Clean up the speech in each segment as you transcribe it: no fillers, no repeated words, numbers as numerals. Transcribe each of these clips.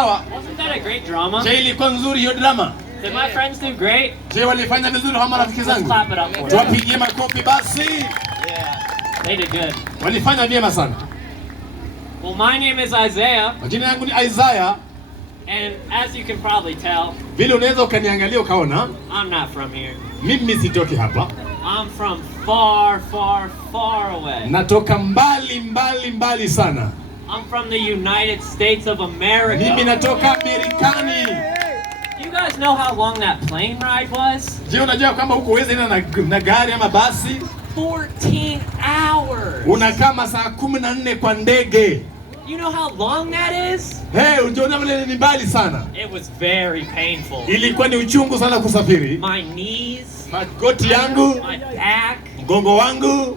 sawa? Wasn't that a great drama? Je, ilikuwa nzuri hiyo drama? Did my friends do great? Je, walifanya vizuri kama rafiki Let's zangu? clap it up for them. Tuwapigie makofi basi. Yeah, they did good. Walifanya vyema sana. Well, my name is Isaiah, Jina yangu ni Isaiah. and as you can probably tell, Vile unaweza ukaniangalia ukaona, I'm not from here. mimi sitoki hapa. I'm from far, far, far away. Natoka mbali sana. I'm from the United States of America. Mimi natoka Marekani. You guys know how long that plane ride was? Je, unajua kwamba huko uweze ina na gari ama basi? 14 hours. Unakaa masaa 14 kwa ndege. You know how long that is? Hey, unaona vile ni mbali sana. It was very painful. Ilikuwa ni uchungu sana kusafiri. My knees, Magoti yangu, my back. mgongo wangu.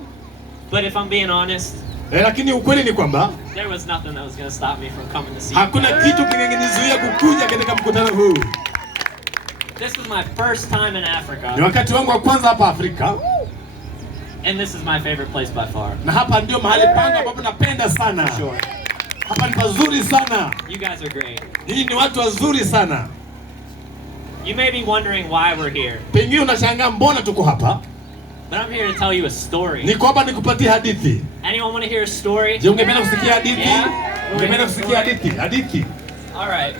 But if I'm being honest, Lakini ukweli ni kwamba there was nothing that was going to stop me from coming to see you. hakuna kitu kingenizuia kukuja katika mkutano huu. This was my first time in Africa. Ni wakati wangu wa kwanza hapa Afrika. And this is my favorite place by far. Na hapa ndio mahali pangu ambapo napenda sana. Sure. Hapa ni pazuri sana. You guys are great. Nyinyi ni watu wazuri sana. You may be wondering why we're here. Pengine unashangaa mbona tuko hapa? But I'm here to tell you a story. Niko hapa nikupatie hadithi. Anyone want to hear a story? Je, ungependa kusikia hadithi? Yeah. Ungependa kusikia hadithi? Hadithi. All right.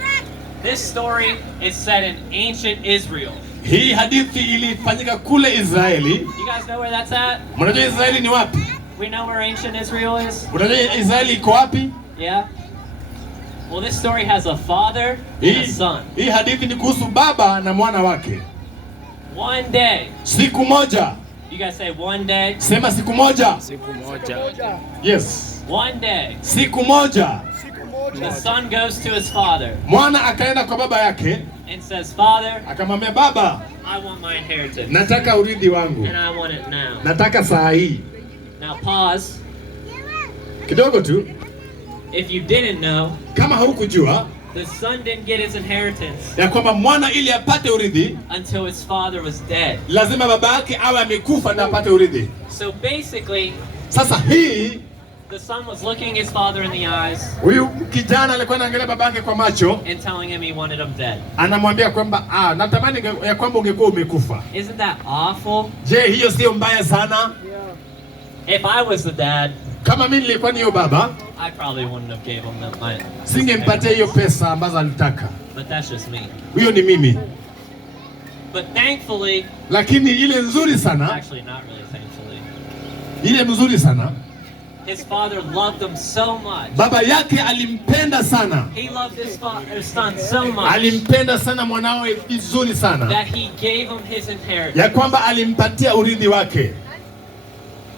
This story is set in ancient Israel. Hii hadithi ilifanyika kule Israeli. You guys know where that's at? Mnajua Israeli ni wapi? We know where ancient Israel is? Unajua Israeli iko wapi? Yeah? Well, this story has a father and a son. Hii hadithi ni kuhusu baba na mwana wake. One day. Siku moja. You guys say one day? Sema siku moja. Siku moja. Yes. One day. Siku moja. The son goes to his father Mwana akaenda kwa baba yake. and says, Father, Akamwambia, baba, I want my inheritance. nataka urithi wangu. And I want it now. Nataka saa hii. Now pause. Kidogo tu. If you didn't know, Kama hukujua the son didn't get his inheritance ya kwamba mwana ili apate urithi, until his father was dead. lazima baba yake awe amekufa na apate urithi. So basically, Sasa hii, the son was looking his father in the eyes huyu kijana alikuwa anaangalia baba yake kwa macho, and telling him he wanted him dead. anamwambia kwamba natamani ya kwamba ungekuwa umekufa. Isn't that awful? Je, hiyo sio mbaya sana? If I was the dad, Kama mimi nilikuwa ni hiyo baba, I probably wouldn't have gave him that money. singempatia hiyo pesa ambazo alitaka. But that's just me. Huyo ni mimi. But thankfully, Lakini ile nzuri sana, actually not really thankfully, ile nzuri sana, his father loved him so much. baba yake alimpenda sana. He loved his son so much Alimpenda sana mwanawe vizuri sana, that he gave him his inheritance. ya kwamba alimpatia urithi wake.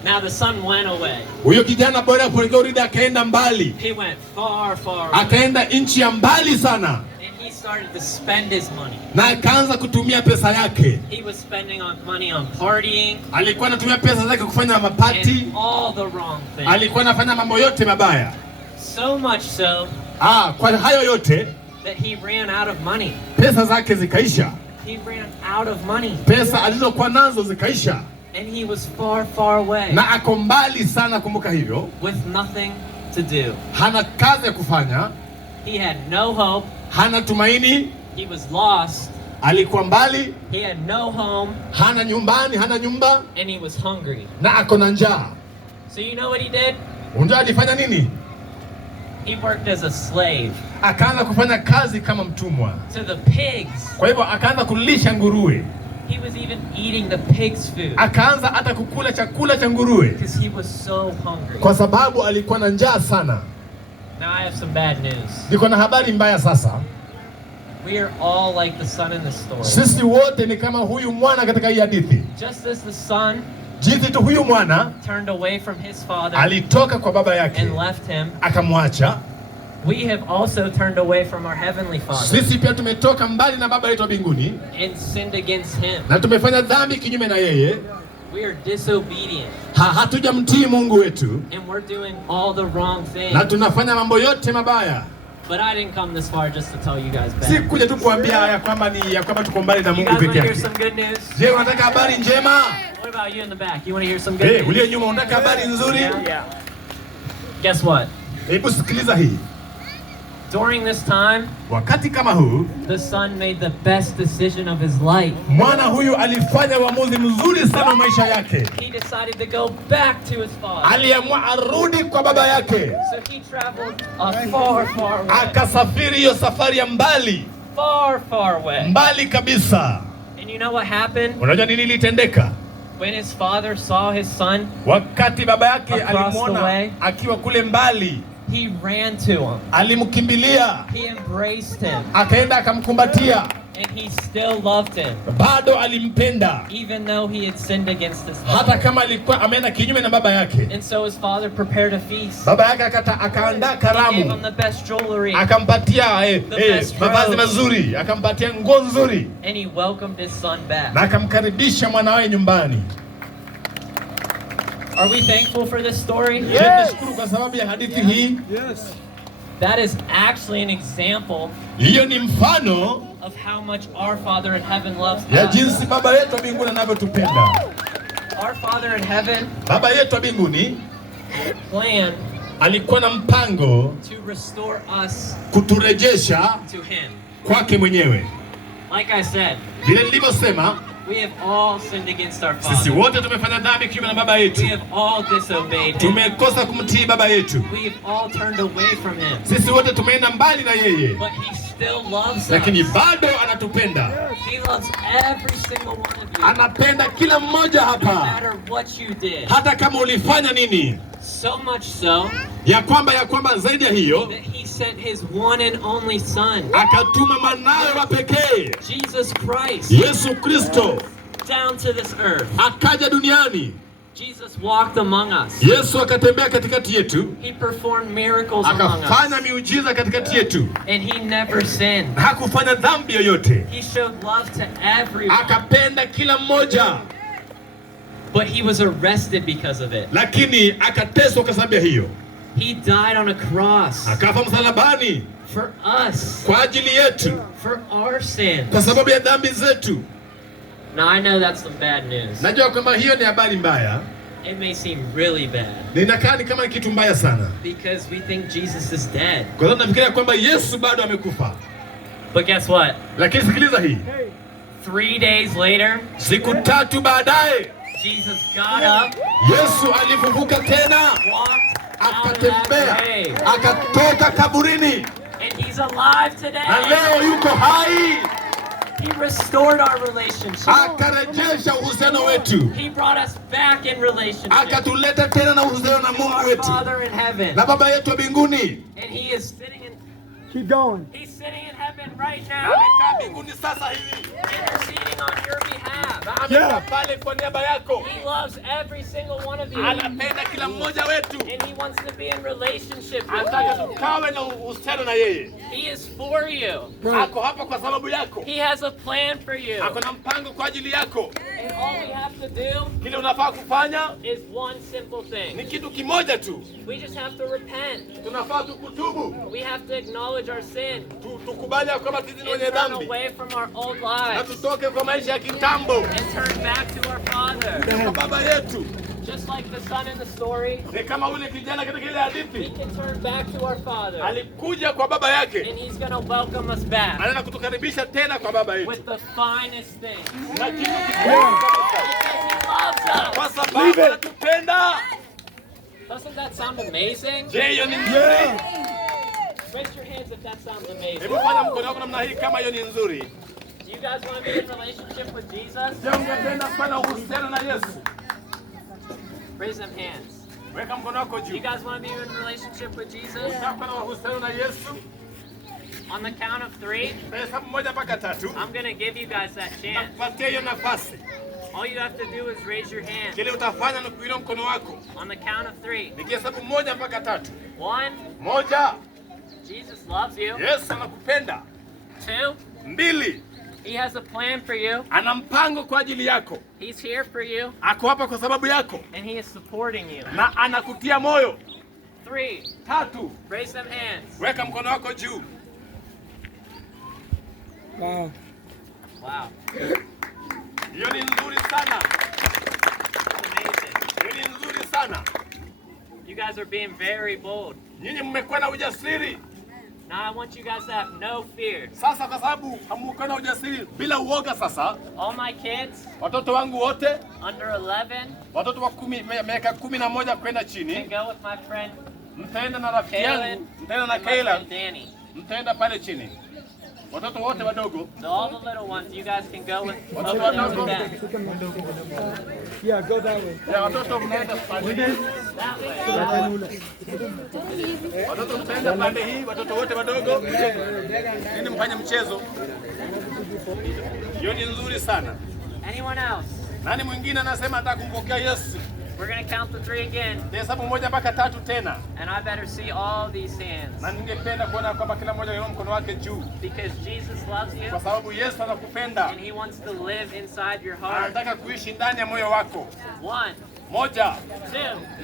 Now the son went away. Huyo kijana baada ya kupokea urithi akaenda mbali, He went far, far away. akaenda nchi ya mbali sana, And he started to spend his money. na akaanza kutumia pesa yake. He was spending money on partying Alikuwa anatumia pesa zake kufanya mapati, and all the wrong things. alikuwa anafanya mambo yote mabaya. So much so Kwa hayo yote that he ran out of money. pesa zake zikaisha, He ran out of money. pesa alizokuwa nazo zikaisha, And he was far, far away na ako mbali sana. Kumbuka hivyo, with nothing to do. hana kazi ya kufanya, He had no hope. hana tumaini, He was lost. alikuwa mbali, He had no home. hana nyumbani, hana nyumba, And he was hungry. na ako na njaa. So you know what he did? Unajua alifanya nini? He worked as a slave Akaanza kufanya kazi kama mtumwa. to the pigs. Kwa hivyo akaanza kulisha nguruwe, He was even eating the pigs' food akaanza hata kukula chakula cha nguruwe because he was so hungry. kwa sababu alikuwa na njaa sana. Now I have some bad news. Niko na habari mbaya sasa. We are all like the son in the story. Sisi wote ni kama huyu mwana katika hii hadithi. Just as the son Jinsi tu huyu mwana turned away from his father alitoka kwa baba yake and left him, akamwacha, we have also turned away from our heavenly Father sisi pia tumetoka mbali na baba yetu wa mbinguni and sinned against him. na tumefanya dhambi kinyume na yeye. We are disobedient Hatujamtii Mungu wetu and we're doing all the wrong things. na tunafanya mambo yote mabaya. But I didn't come this far just to tell you guys Si bad. kuja tu kuambia ya kwamba tuko mbali na You Mungu guys want peke to hear yake. some good news? Je, unataka habari njema? What about you in the back? You want to hear some good Hey, news? uliye nyuma unataka habari nzuri? Yeah. Guess what? Hebu sikiliza hii. During this time, wakati kama huu, the son made the best decision of his life. mwana huyu alifanya uamuzi mzuri sana wa maisha yake. He decided to go back to his father. Aliamua arudi kwa baba yake. So he traveled far, far away. Akasafiri hiyo safari ya mbali. Far, far away. Mbali kabisa. And you know what happened? Unajua nini litendeka? When his father saw his son, wakati baba yake across alimwona akiwa kule mbali, he ran to him. Alimkimbilia. He embraced him. Akaenda akamkumbatia. And he still loved him. Bado alimpenda. Even though he had sinned against his father. Hata kama alikuwa ameenda kinyume na baba yake. And so his father prepared a feast. Baba yake akaandaa karamu. He gave him the best jewelry. Akampatia mavazi mazuri, akampatia nguo nzuri. And he welcomed his son back. Na akamkaribisha mwanawe nyumbani. Are we thankful for this story? Yes. Tunashukuru kwa sababu ya hadithi hii. Yes. That is actually an example. Hiyo ni mfano of how much our Father in heaven loves us. ya jinsi baba yetu wa mbinguni anavyotupenda. Our Father in heaven, baba yetu wa mbinguni, plan alikuwa na mpango to restore us kuturejesha to him. Kwake mwenyewe. Like I said, vile nilivyosema, we have all sinned against our Father. Sisi wote tumefanya dhambi kinyume na baba yetu. We have all disobeyed him. Tumekosa kumtii baba yetu. We have all turned away from him. Sisi wote tumeenda mbali na yeye. But he still loves Lakini us. bado anatupenda. He loves every single one of you. Anapenda kila mmoja No hapa. matter what you did. Hata kama ulifanya nini. So much so ya kwamba zaidi ya hiyo, that he sent his one and only son, akatuma mwanawe wa pekee, Jesus Christ, Yesu Kristo, down to this earth. akaja duniani. Jesus walked among us. Yesu akatembea katikati yetu. He performed miracles among us. Akafanya miujiza katikati yetu. And he never sinned. Hakufanya dhambi yoyote. He showed love to everyone. Akapenda kila mmoja. But he was arrested because of it. Lakini akateswa kwa sababu ya hiyo. He died on a cross. Akafa msalabani. For us. Kwa ajili yetu. For our sins. Kwa sababu ya dhambi zetu. Now I know that's some bad news. Najua kwamba hiyo ni habari mbaya. It may seem really bad. Ninakaa ni kama kitu mbaya sana. Because we think Jesus is dead. Kwa sababu nafikiria kwamba Yesu bado amekufa. But guess what? Lakini sikiliza hii. 3 days later, siku 3 baadaye, Jesus got up. Yesu alifufuka tena. Akatembea. Akatoka kaburini. And he's alive today. Na leo yuko hai. He restored our relationship. Akarejesha uhusiano wetu. He brought us back in relationship. Akatuleta tena na uhusiano na Mungu wetu. Father in heaven. Na baba yetu wa mbinguni. And he is sitting in Keep going. He's sitting in heaven right now. Amekaa mbinguni sasa hivi. Interceding on your behalf. Na amekaa pale kwa niaba yako. He loves every single one of you. Anapenda kila mmoja wetu. And he wants to be in relationship with Anataka you. tukawe na uhusiano na yeye. He is for you. Ako hapa kwa sababu yako. He has a plan for you. Ako na mpango kwa ajili yako. And all we have to do Kile unafaa kufanya is one simple thing. ni kitu kimoja tu. We just have to repent. Tunafaa tukutubu. We have to acknowledge our sin. Tukubali kwamba sisi ni wenye And turn dhambi. away from our old Na lives. tutoke kwa maisha ya kitambo. And turn back to our Father. Kwa baba yetu. Just like the son in the story, Ni kama ule kijana katika ile we hadithi. can turn back to our Father. Alikuja kwa baba yake. And he's going to welcome us back Anaenda kutukaribisha tena kwa baba yetu. with the finest thing. Na kitu kikubwa kabisa. Because he loves Kwa us. sababu anatupenda. Doesn't that sound amazing? Je, hiyo ni nzuri? Raise your hands if that sounds amazing. Hebu fanya mkono wako namna hii kama hiyo ni nzuri. Do you guys want to be in relationship with Jesus? Je, ungependa kuwa na uhusiano na Yesu? Raise them hands. Weka mkono wako Do juu. you guys want to be in relationship with Jesus? Unataka kuwa na uhusiano na Yesu? On the count of 3, Hesabu 1 mpaka 3. I'm going to give you guys that chance. Patia hiyo nafasi. All you have to do is raise your hand. Kile utafanya ni kuinua mkono wako. On the count of 3. Nikihesabu 1 mpaka 3. 1, 1, Jesus loves you. Yesu anakupenda. 2, 2, he has a plan for you. ana mpango kwa ajili yako. He's here for you. Ako hapa kwa sababu yako. And he is supporting you. Na anakutia moyo. 3, 3, raise them hands. weka mkono wako juu. Wow. Wow. Hiyo ni nzuri sana. That's amazing. Hiyo ni nzuri sana. You guys are being very bold. Nyinyi mmekuwa na ujasiri. Now I want you guys to have no fear. Sasa kwa sababu hamkuwa na ujasiri, bila uoga sasa, All my kids watoto wangu wote, under 11 watoto wa miaka 11 kwenda can chini, go with my friend mtaenda na rafiki yangu, Kaylin mtaenda na and my friend Kayla, Danny. mtaenda pale chini. Watoto wote wadogo. So all the little ones, you guys can go with them. Yeah, go that way. Ya watoto mnaenda pande hii. Watoto mtaenda pande hii, watoto wote wadogo. Nini mfanye mchezo? Hiyo ni nzuri sana. Anyone else? Nani mwingine anasema anataka kumpokea Yesu? We're going to count to 3 again. Hesabu 1 mpaka 3 tena. And I better see all these hands. Na ningependa kuona kwamba kila mmoja yuinua mkono wake juu. Because Jesus loves you. Kwa sababu Yesu anakupenda. And he wants to live inside your heart. Anataka kuishi ndani ya moyo wako. 1, 1, 2,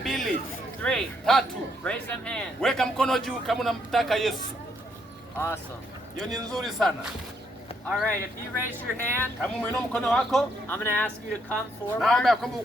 2, 3. 3. Raise them hands. Weka mkono juu kama unamtaka Yesu. Awesome. Hiyo ni nzuri sana. All right, if you raise your hand, Kama umeinua mkono wako, I'm going to ask you to come naomba forward. kwamba